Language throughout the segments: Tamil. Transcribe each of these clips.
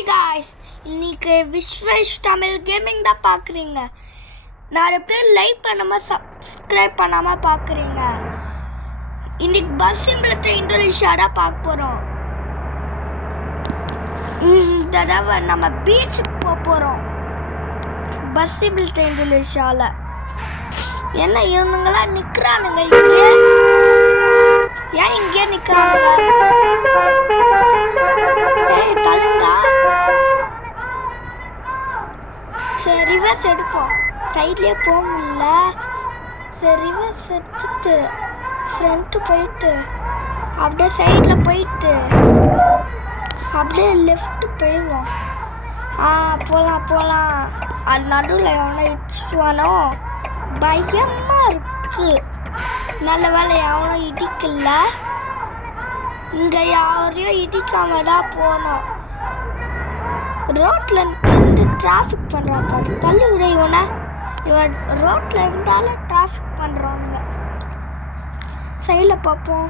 ஹாய் காய்ஸ், இன்னைக்கு விஸ்வேஷ் தமிழ் கேமிங் தான் பார்க்குறீங்க. நிறைய பேர் லைக் பண்ணாமல் சப்ஸ்கிரைப் பண்ணாமல் பார்க்குறீங்க. இன்னைக்கு பஸ் சிம்பிளத்தை இண்டோனேஷியாடாக பார்க்க போகிறோம். இந்த தடவை நம்ம பீச்சுக்கு போக போகிறோம். பஸ் சிம்பிளத்தை இண்டோனேஷியாவில் என்ன இவனுங்களாம் நிற்கிறானுங்க இங்கே? ஏன் இங்கே நிற்கிறானுங்க? தள்ளுங்கடா. சரி, ரிவர்ஸ் எடுப்போம். சைட்லேயே போக முடியல. சரி, ரிவர்ஸ் எடுத்துட்டு ஃப்ரண்ட்டு போயிட்டு அப்படியே சைடில் போயிட்டு அப்படியே லெஃப்ட்டு போயிடுவோம். போகலாம். அது நடுவில் எவனோ இடிச்சுவானோ பயமாக இருக்கு. நல்ல வேலை எவனோ இடிக்கல. இங்கே யாரையும் இடிக்காம தான் போனோம். ரோட்டில் இருந்து டிராஃபிக் பண்ணுறா பாரு. தள்ளி விட இவன் ரோட்டில் இருந்தாலும் டிராஃபிக் பண்ணுறானுங்க. சைடில் பார்ப்போம்,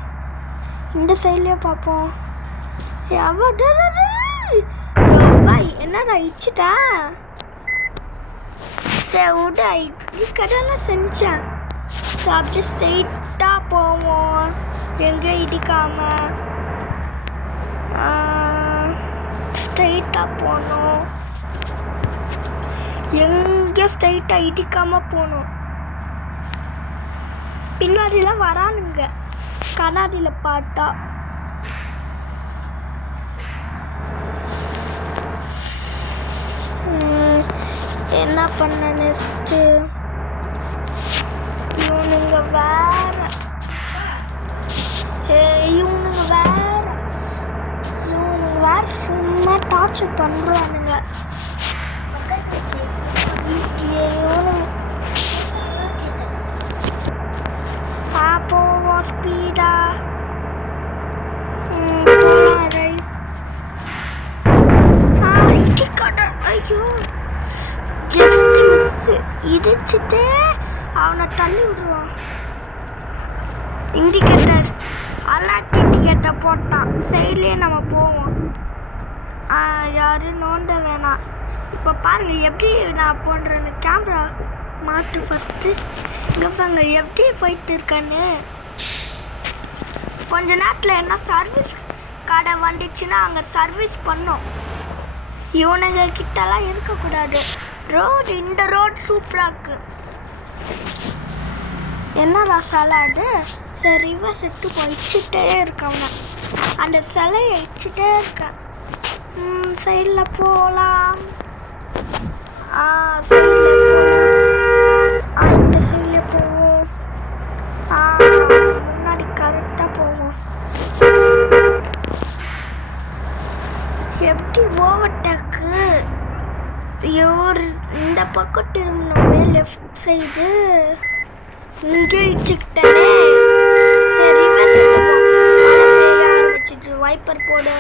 இந்த சைட்லேயே பார்ப்போம். என்னடா இடிச்சிட்டேன்? சரி விட, இட்லி கடையெல்லாம் செஞ்சேன். அப்படியே ஸ்ட்ரெயிட்டாக போவோம், எங்கே இடிக்காமல் ஸ்ட்ரெயிட்டாக போகணும். எங்கே ஸ்ட்ரெயிட்டாக இடிக்காமல் போகணும். பின்னாடிலாம் வரானுங்க கண்ணாடியில் பார்த்தா. என்ன பண்ண நெக்ஸ்ட்டு? இவனுங்க வேற சும்மா டார்ச்சர் பண்ணுறானுங்க. போவோம் ஸ்பீடா. ஐயோ, ஜஸ்ட் மிஸ். இடிச்சுட்டு அவனை தள்ளி விடுவான். இண்டிகேட்டர் அலர்ட் இண்டிகேட்டர் போட்டான். சைட்லேயே நம்ம போவோம். யாரும் நோண்ட வேணாம். இப்போ பாருங்கள் எப்படி நான் போடுறேன்னு. கேமரா மாட்டு ஃபஸ்ட்டு. இங்கே பாருங்க எப்படி போயிட்டு இருக்கேன்னு. கொஞ்ச நேரத்தில் என்ன சர்வீஸ் கடை வந்துச்சுன்னா அங்கே சர்வீஸ் பண்ணோம். இவனுங்க கிட்டலாம் இருக்கக்கூடாது. இந்த ரோடு சூப்பராக இருக்கு. என்னடா சலாடு? சரி, ரிவர்ஸ் எடுத்து வச்சுட்டே இருக்கவன. அந்த சிலையை வச்சுட்டே இருக்கேன். சைடில் போகலாம். இந்த சைடில் போவோம். முன்னாடி கரெக்டாக போவோம். எப்படி ஓவர்டேக்கு? இந்த பக்கம் திரும்பினோமே லெஃப்ட் சைடு. இங்கே வச்சுக்கிட்டே. சரி, வச்சுட்டு வைப்பர் போடு.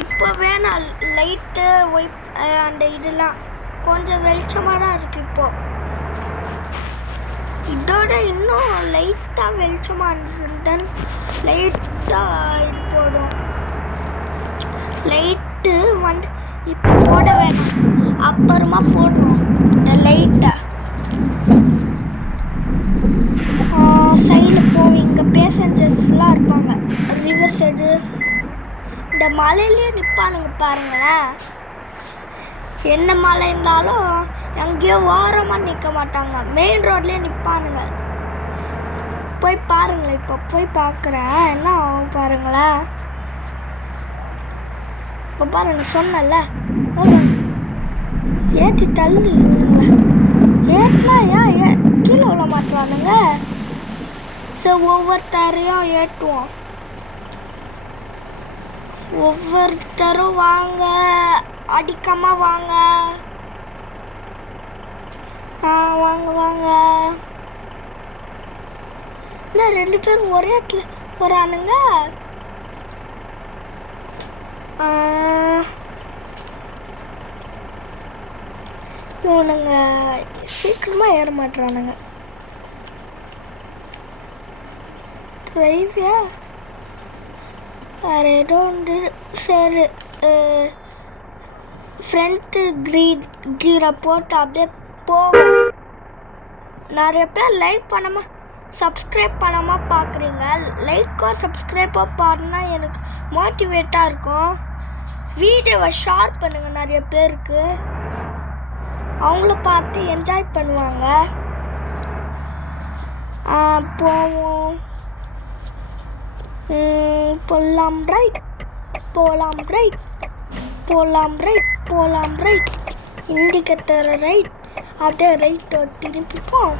இப்போவே நான் லைட்டு அந்த இதெல்லாம் கொஞ்சம் வெளிச்சமாக தான் இருக்குது. இதோட இன்னும் லைட்டாக வெளிச்சமாக இருந்தால் லைட்டாக இது போடும். லைட்டு இப்போ போட வேணாம், அப்புறமா போடுவோம் இந்த லைட்டை. சைடில் போவோம். இங்கே பேசஞ்சர்ஸ்லாம் இருப்பாங்க. ரிவர் சைடு இந்த மலையிலேயே நிற்பானுங்க பாருங்களேன். என்ன மலை இருந்தாலும் எங்கேயோ ஓரமாக நிற்க மாட்டாங்க, மெயின் ரோட்லேயே நிற்பானுங்க. போய் பாருங்களேன். இப்போ போய் பார்க்குறேன் என்ன ஆகும் பாருங்களேன். இப்போ பாருங்க, சொன்னல ஏற்றி தள்ளி ஏற்றினா ஏன் கீழே விழ மாட்டானுங்க. சரி, ஒவ்வொருத்தரையும் ஏற்றுவோம். ஒவ்வொருத்தரும் வாங்க, அடிக்காம வாங்க. வாங்க. இல்லை, 2 பேரும் ஒரே இடத்துல போகிறானுங்க. இவனுங்க சீக்கிரமாக ஏற மாட்டுறானுங்க. டிரைவியா வேறு ஏதோ ஒன்று. சரி, ஃப்ரண்ட்டு கீரை போட்டு அப்படியே போவோம். நிறைய பேர் லைக் பண்ணாமல் சப்ஸ்கிரைப் பண்ணாமல் பார்க்குறீங்க. லைக்கோ சப்ஸ்கிரைப்போ பாருன்னா எனக்கு மோட்டிவேட்டாக இருக்கும். வீடியோவை ஷேர் பண்ணுங்கள் நிறைய பேருக்கு, அவங்கள பார்த்து என்ஜாய் பண்ணுவாங்க. போவோம். போலாம் ரைட் போலாம் ரைட் போலாம் ரைட் போலாம் ரைட் இண்டிகேட்டர் ரைட் அப்படியே ரைட் திருப்பிப்போம்.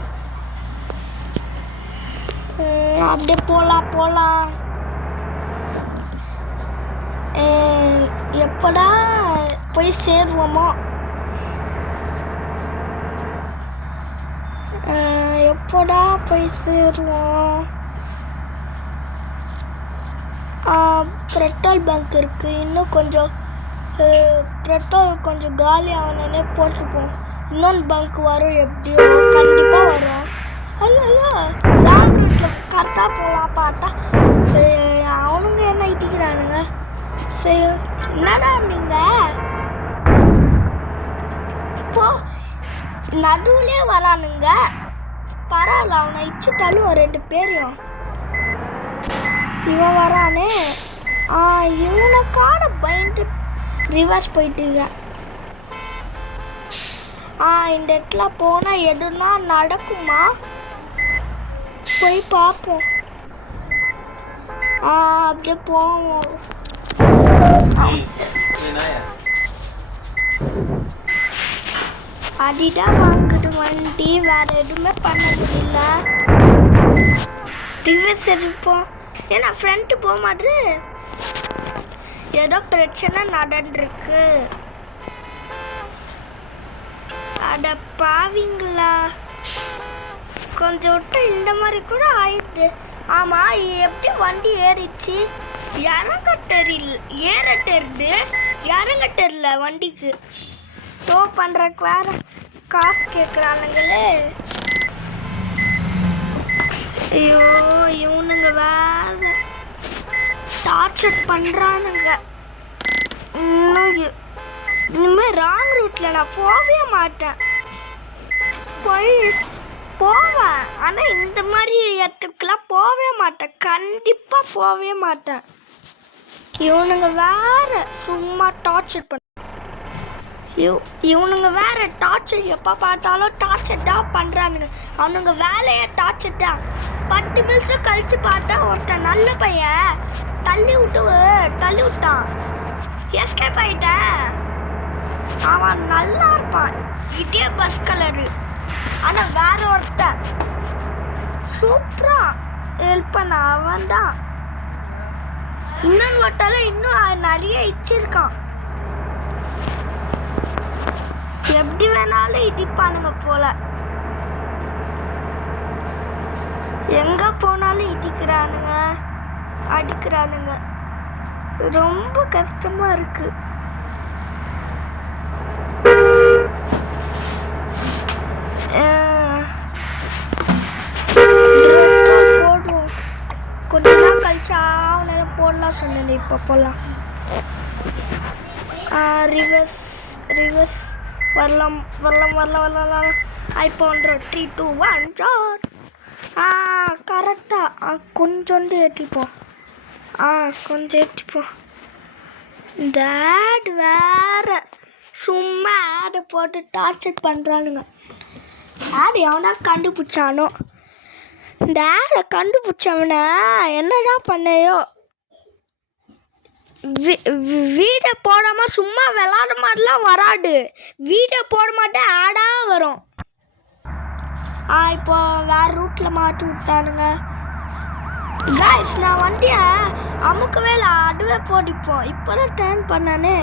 அப்படியே போகலாம். எப்படா போய் சேருவோமோ, எப்படா போய் சேருவோம். பெட்ரோல் பங்க் இருக்குது, இன்னும் கொஞ்சம் பெட்ரோல் கொஞ்சம் காலி ஆகணுன்னே போட்டுருப்போம். இன்னொன்று பங்க் வரும், எப்படியோ கண்டிப்பாக வரும். ஐயோ லாங் ரூட்டில் கரெக்டாக போகலாம் பார்த்தா அவனுங்க என்ன இட்டிக்கிறானுங்க. சரி என்னடா நீங்கள் இப்போ நடுவுலே வரானுங்க. பரவாயில்ல, அவனை இச்சிட்டாலும் 2 பேரையும். இவன் வரானே, இவனுக்கான பயந்து ரிவர்ஸ் போயிட்டுங்க. இந்த இடத்துல போனால் எதுனா நடக்குமா, போய் பார்ப்போம். அப்படியே போவோம். அடிதான் வாங்குது வண்டி, வேற எதுவுமே பண்ண முடியல. ரிவர்ஸ் எடுப்போம். ஏன்னா ஃப்ரண்ட்டு போக மாட்டேது, ஏதோ பிரச்சனை நடந்துருக்கு. அட பாவிங்களா, கொஞ்சம் விட்டு இந்த மாதிரி கூட ஆயிடுது. ஆமாம், எப்படி வண்டி ஏறிச்சு? இறங்க தெரியல, ஏற தெரியுது, இறங்க தெரியல வண்டிக்கு. டோ பண்ணுறக்கு வேற காசு கேட்குறானுங்களே. ஐயோ இவனுங்க வேற டார்ச்சர் பண்ணுறானுங்க. இனிமேல் ராங் ரூட்டில் நான் போகவே மாட்டேன். போவேன், ஆனால் இந்த மாதிரி இடத்துக்குலாம் போகவே மாட்டேன், கண்டிப்பாக போகவே மாட்டேன். இவனுங்க வேற சும்மா டார்ச்சர் பண்ண, இவனுங்க வேற டார்ச்சர், எப்போ பார்த்தாலும் டார்ச்சர் தான் பண்ணுறானுங்க. அவனுங்க வேலையை டார்ச்சர் தான். 10 நிமிஷம் கழித்து பார்த்தா ஒருத்தன் நல்ல பையன் தள்ளி விட்டான், எஸ்கேப் ஆகிட்டேன். அவன் நல்லா இருப்பான், இதே பஸ் கலரு, ஆனால் வேற ஒருத்தன் சூப்பராக ஹெல்ப் பண்ண அவன் தான். இன்னொன்று ஒருத்தாலும் இன்னும் நிறைய இச்சிருக்கான். எப்படி வேணாலும் இடிப்பானுங்க போல, எங்க போனாலும் இடிக்கிறானுங்க, அடிக்கிறானுங்க. ரொம்ப கஷ்டமா இருக்கு. போடுவோம், கொஞ்ச நாள் கழிச்சு நேரம் போடலாம் சொன்னேன், இப்போ போடலாம். ரிவர்ஸ் வரலாம். இப்போ 3, 2, 1 ஸ்டார்ட். கரெக்டாக கொஞ்சோண்டு ஏற்றிப்போம். கொஞ்சம் ஏற்றிப்போம். இந்த ஆட் வேற சும்மா ஆடை போட்டு டார்ச்சர் பண்ணுறானுங்க. ஆடு எவனா கண்டுபிடிச்சானோ, இந்த ஆடை கண்டுபிடிச்சவனை என்னடா பண்ணையோ. வீடை போடாமல் சும்மா விளாட மாதிரிலாம் வராது, வீடை போட மாட்டேன் ஆடாக வரும். இப்போ வேறு ரூட்டில் மாட்டி விட்டானுங்க. கைஸ், நான் வண்டியை அமுக்கவே இல்லை, அதுவே போட்டிப்போம். இப்போ தான் டேர்ன் பண்ணானே.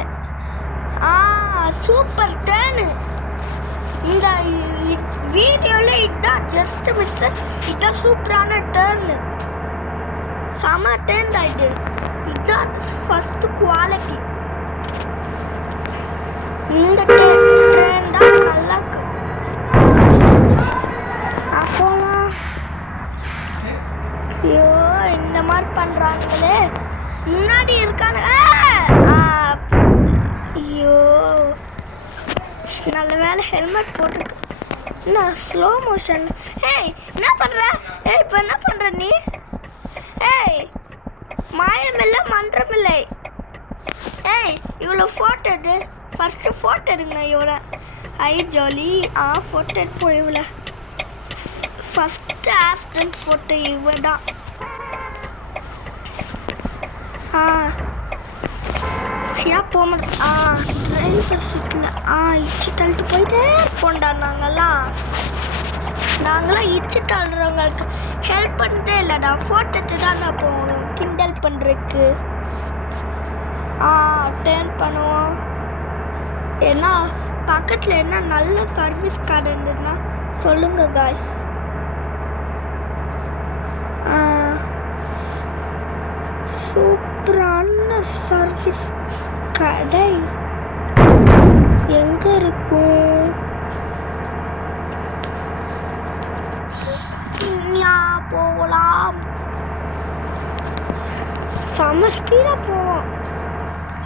சூப்பர் டேர்னு. இந்த வீடியோவில் இதுதான் ஜஸ்ட் மிஸ்ஸு, இதுதான் சூப்பரான டேர்னு, செம டேர்ன் ஆகிட்டு. இதுதான் ஃபஸ்ட்டு குவாலிட்டி. இந்த டேர்ன் தான் நல்லா இருக்கு. அப்போலாம் ஐயோ இந்த மாதிரி பண்ணுறாங்களே. முன்னாடி இருக்கானுங்க, நல்ல வேலை ஹெல்மெட் போட்டுருக்கு. என்ன ஸ்லோ மோஷன்? ஏய் என்ன பண்ணுற? ஏய் இப்போ என்ன பண்ணுற நீ? ஏய் மாயமில்லை மன்றமில்லை. ஏய் இவ்வளோ ஃபோட்டோ எடு. ஃபஸ்ட்டு ஃபோட்டோ எடுங்க இவ்வளோ. ஐ ஜாலி. ஃபோட்டோ எடுப்போம் இவ்வளோ. ஃபஸ்ட்டு ஆஃப்டர் ஃபோட்டோ இவ்வளோ தான். ஏன் போக மாட்டேன்? டிரைவர் சீட்டில் இச்சு தள்ளிட்டு போயிட்டே போண்டா. நாங்களாம் இச்சு தள்ளுறவங்களுக்கு ஹெல்ப் பண்ணிட்டே இல்லைடா. ஃபோட்டோ எடுத்து தாங்க போவோம் கிண்டல் பண்ணுறதுக்கு. டேர்ன் பண்ணுவோம். ஏன்னா பக்கத்தில் என்ன நல்ல சர்வீஸ் கடை இருந்ததுன்னா சொல்லுங்க காய்ஸ். சூப்பரான சர்வீஸ் கடை எங்கே இருக்கும்? போகலாம். செம்ம ஸ்பீடாக போவோம்.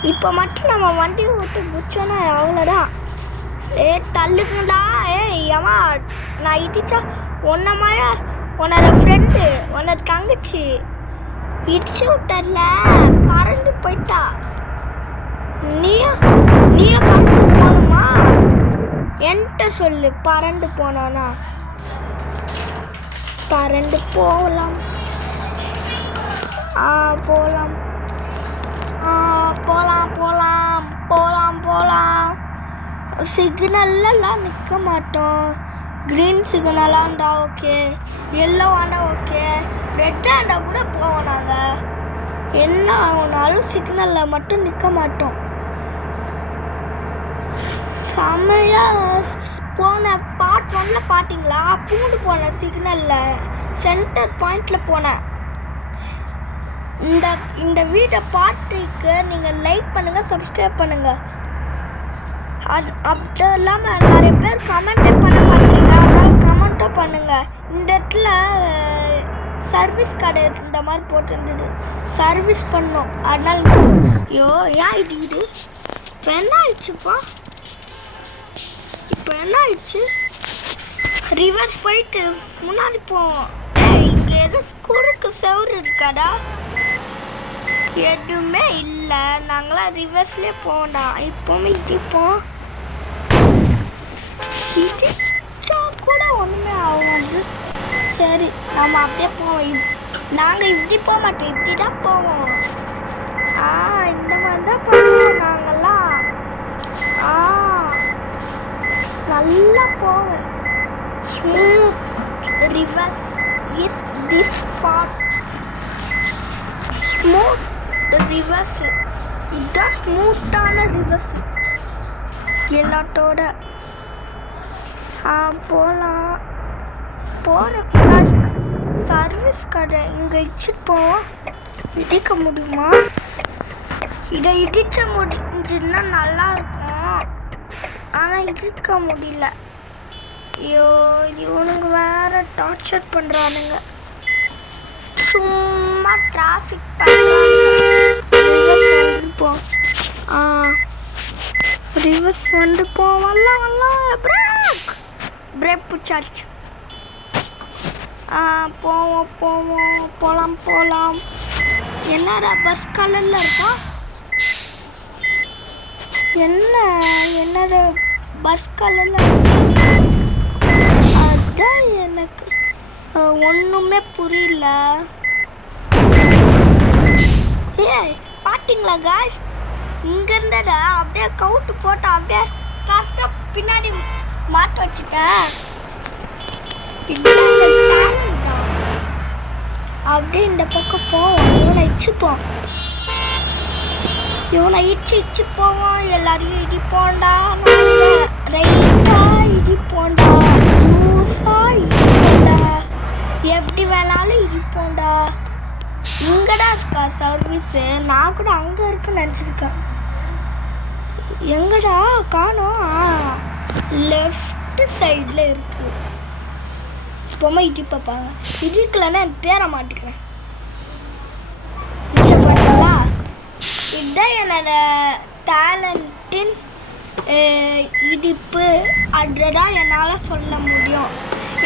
இப்போ மட்டும் நம்ம வண்டி ஓட்டு குச்சோன்னா அவ்வளோதான். தள்ளுக்குண்டா. ஏமா நான் இடிச்சா உன்ன மாதிரி உன்னோட ஃப்ரெண்டு உன்னோட தங்கச்சி இடிச்சு விட்டல பறந்து போயிட்டா. நீயே பறந்து போகணுமா? என்கிட்ட சொல்லு. பறந்து போனோன்னா பறந்து போகலாம். போகலாம் போகலாம் போகலாம் போகலாம் போகலாம். சிக்னல்லாம் நிற்க மாட்டோம். க்ரீன் சிக்னலாக இருந்தால் ஓகே, எல்லோ ஆனால் ஓகே, ரெட்டாக இருந்தால் கூட போவோம். நாங்கள் என்ன ஆகுனாலும் சிக்னலில் மட்டும் நிற்க மாட்டோம். செம்மையாக போன பார்ட் 1 பார்த்தீங்களா? பூண்டு போனேன் சிக்னலில் சென்டர் பாயிண்டில் போனேன். இந்த வீடியோ பார்த்துக்கு நீங்கள் லைக் பண்ணுங்கள், சப்ஸ்கிரைப் பண்ணுங்கள். அப்படி இல்லாமல் நிறைய பேர் கமெண்ட்டே பண்ண மாட்டீங்க. அதனால் கமெண்ட்டும் பண்ணுங்கள். இந்த இடத்துல சர்வீஸ் கடை இந்த மாதிரி போட்டுருந்தது, சர்வீஸ் பண்ணோம். அதனால் ஐயோ ஏன் இடிக்குது? இப்போ என்ன ஆயிடுச்சுப்பா? இப்போ என்ன ஆயிடுச்சு? ரிவர்ஸ் போயிட்டு முன்னாடி போவோம். இங்கே எதுவும் குறுக்கு செவரு இருக்காடா? எதுவுமே இல்லை. நாங்களாம் ரிவர்ஸ்லேயே போவோம்டா. இப்போவுமே இடிப்போம். இடிச்சா கூட ஒன்றுமே ஆகாது. சரி நம்ம அப்படியே போவோம். நாங்கள் இப்படி போக மாட்டோம், இப்படி தான் போவோம். இந்த மாதிரி தான் பண்ணுவோம் நாங்கள்லாம். நல்லா போவோம். Smooth reverse is this part. Smooth reverse இதுதான் ஸ்மூத்தான ரிவர்ஸ் எல்லாத்தோட. போகலாம். போகிறக்கூடாது. சர்வீஸ் கடை இங்கே இடிச்சிட்டு போவோம். இடிக்க முடியுமா? இதை இடிச்ச முடிஞ்சுன்னா நல்லா இருக்கும். ஆனால் இடிக்க முடியல. ஐயோ இவனுங்க வேற டார்ச்சர் பண்ணுறானுங்க. சும்மா டிராஃபிக் வந்துப்போம். ரிவர்ஸ் வந்துப்போம். வரலாம் பிரேக் பிடிச்சாச்சு. போகலாம். என்னடா பஸ் கலரில் இருக்கா? என்னடா பஸ் கலரில் அதான் எனக்கு ஒன்றுமே புரியல. பார்த்தீங்களா காய்ஸ்? இங்கே இருந்தடா அப்படியே கவுட்டு போட்டு அப்படியே கரெக்டாக பின்னாடி மாட்ட வச்சுட்டேன். அப்படியே இந்த பக்கம் போவோம். இவனை இடிச்சு போவோம். எல்லாரையும் இடிப்போண்டா. ரைட்டா இடிப்போண்டா, லூஸா இடிப்போண்டா, எப்படி வேணாலும் இடிப்போண்டா. இங்கடா இருக்கா சர்வீஸு? நான் கூட அங்கே இருக்குன்னு நினச்சிருக்கேன். எங்கடா காணோம்? லெஃப்ட் சைடில் இருக்கு. இப்போமா இடி பார்ப்பாங்க. இதுக்குலன்னா என் பேரை மாட்டிக்கிறேன். மிச்சம் பண்ணலா? இதுதான் என்னோட டேலண்டின் இடிப்பு அதுதான் என்னால் சொல்ல முடியும்.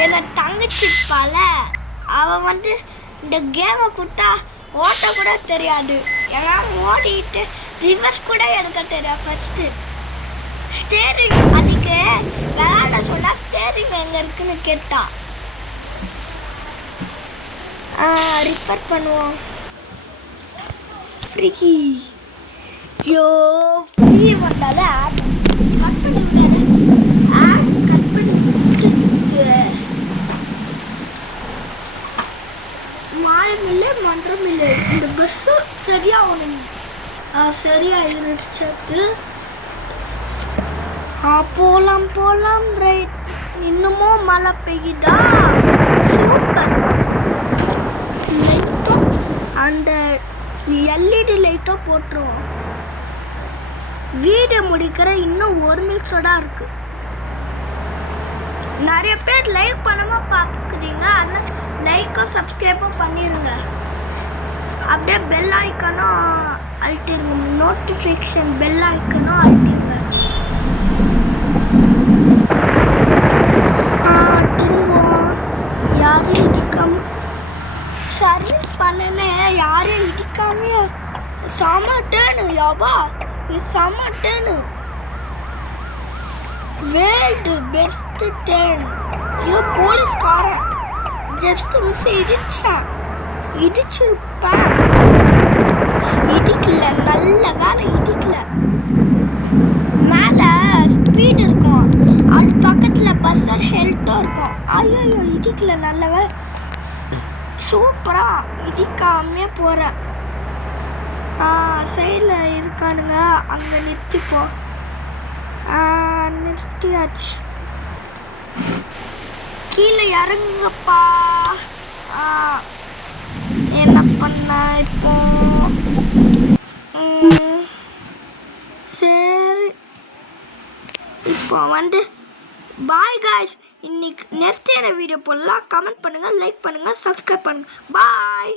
என்னை தங்கச்சிப்பால அவள் வந்து இந்த கேமை கொடுத்தா ஓட்ட கூட தெரியாது. ஏன்னா ஓடிட்டு ரிவர்ஸ் கூட எடுக்க தெரியாது. ஃபஸ்ட்டு ஸ்டேரிங் அதுக்கு விளையாட சொன்னால் ஸ்டேரிங் எங்கே இருக்குன்னு கேட்டா. ரிப்பேர் பண்ணுவோம். ஃப்ரீ யோ ஃப்ரீ வந்தாலே ஆட் கட் பண்ணி ஆட் கட் பண்ணி மாயமில்லை மன்றமில்லை. இந்த பஸ்ஸு சரியாகணும். சரியாயிருச்சு. போலாம் போலாம் ரைட். இன்னமும் மழை பெய்யுதா? சூப்பர். லைட்டும் அந்த எல்இடி லைட்டும் போட்டுருவோம். வீடியோ முடிக்கிற இன்னும் 1 நிமிஷம் தான் இருக்கு. நிறைய பேர் லைக் பண்ணாமல் பார்க்குறீங்க. ஆனால் லைக்கும் சப்ஸ்கிரைபும் பண்ணிடுங்க. அப்படியே பெல் ஐக்கனும் அழுத்திடுங்க. நோட்டிஃபிகேஷன் பெல் ஐக்கனும் அழுத்திடுங்க. திரும்புவோம். யாரையும் இடிக்காம சர்வீஸ் பண்ணனே. யாரையும் இடிக்காமே சமட்டேன்னு. யாபா இது சமட்டேன்னு. World best tan. ஐயோ போலீஸ்காரன் ஜஸ்ட் மிஸ் இடிச்சான். இடிச்சிருப்பேன். இடிக்கல. நல்ல வேலை இடிக்கல. மேலே ஸ்பீடு இருக்கும். அது பக்கத்தில் பஸ்ஸோட ஹெல்ட்டும் இருக்கும். ஐயோ இடிக்கல. நல்ல வேலை. சூப்பராக இடிக்காமே போகிறேன். சைடில் இருக்கானுங்க. அங்கே நிறுத்திப்போம். நிறுத்தியாச்சு. கீழே இறங்குங்கப்பா. என்ன பண்ண இப்போ? சரி இப்போ வந்து பாய் காய்ஸ். இன்னைக்கு நெக்ஸ்ட் என்ன வீடியோ போடலாம். கமெண்ட் பண்ணுங்கள், லைக் பண்ணுங்கள், சப்ஸ்கிரைப் பண்ணுங்கள். பாய்.